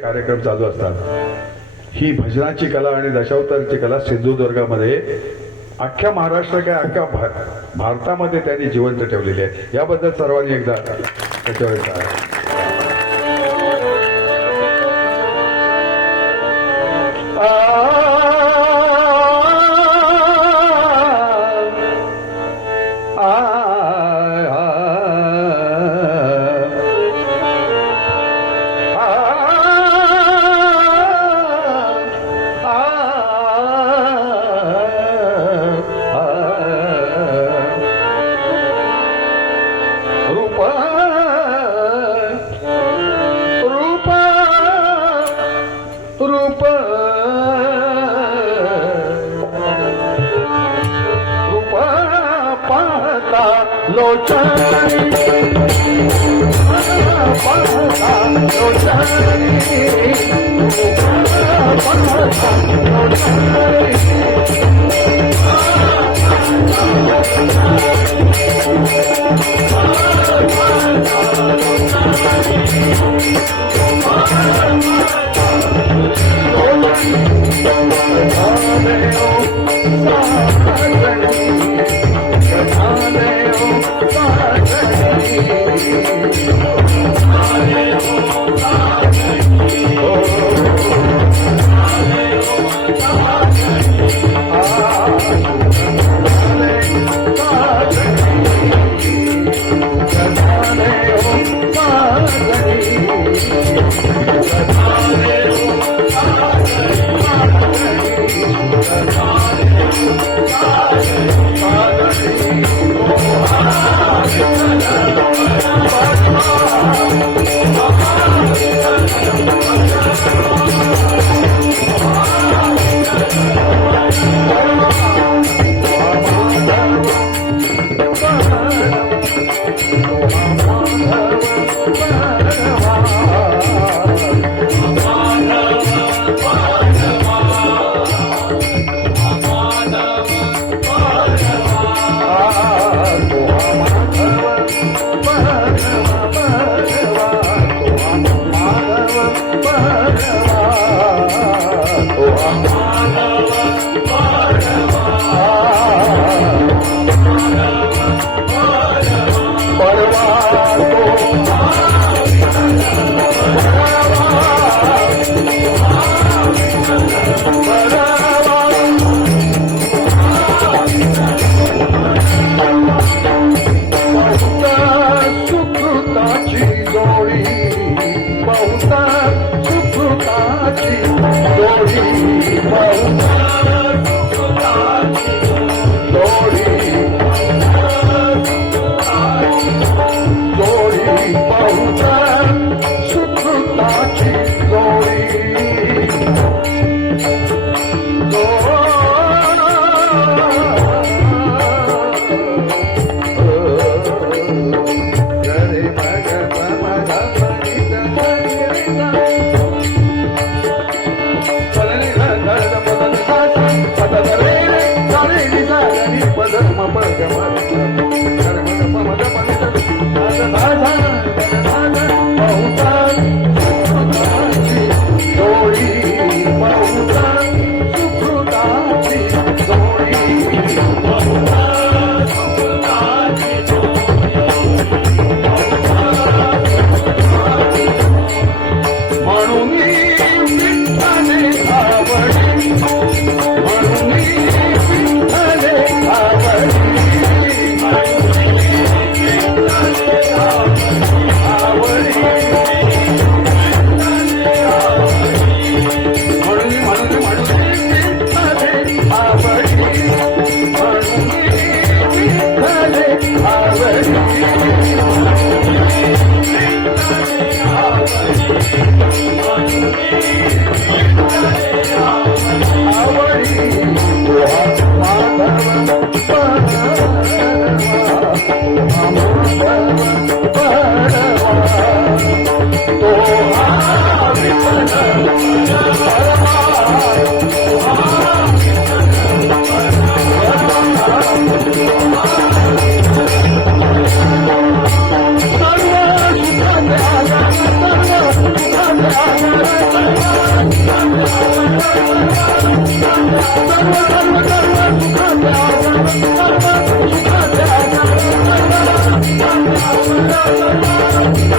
कार्यक्रम चालू असतात. ही भजनाची कला आणि दशावतारची कला सिंधुदुर्गामध्ये अख्ख्या महाराष्ट्र काय अख्ख्या भा- भारतामध्ये त्यांनी जिवंत ठेवलेली आहे. याबद्दल सर्वांनी एकदा त्याच्यावर 就在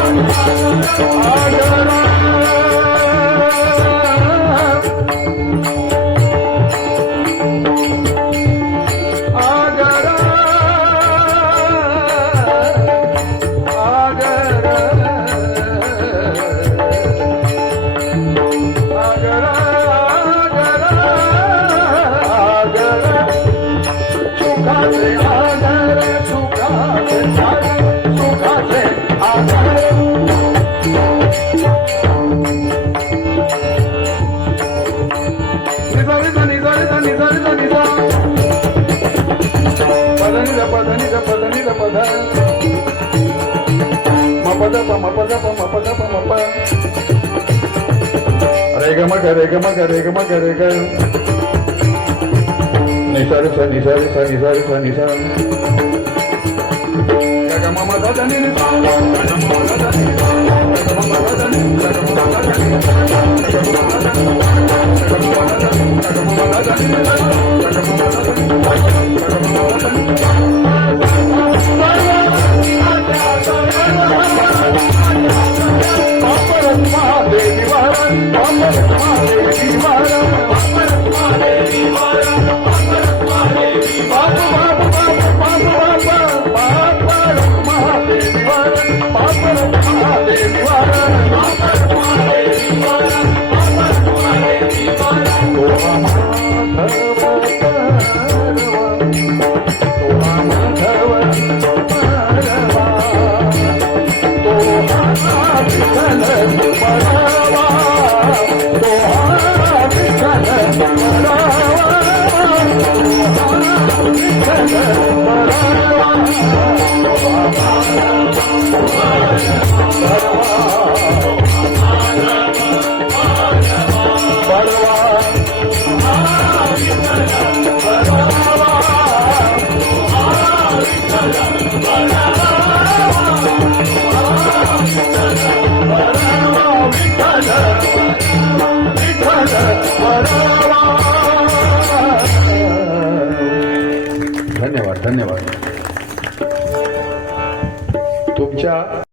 I'm not going Rega maga, rega maga, rega maga, rega. నిసారి సార్ నిసారి సార్ నిసారి సార్ నిసారి Papa, Papa, Papa, Papa, Bye. धन्यवाद. तुमच्या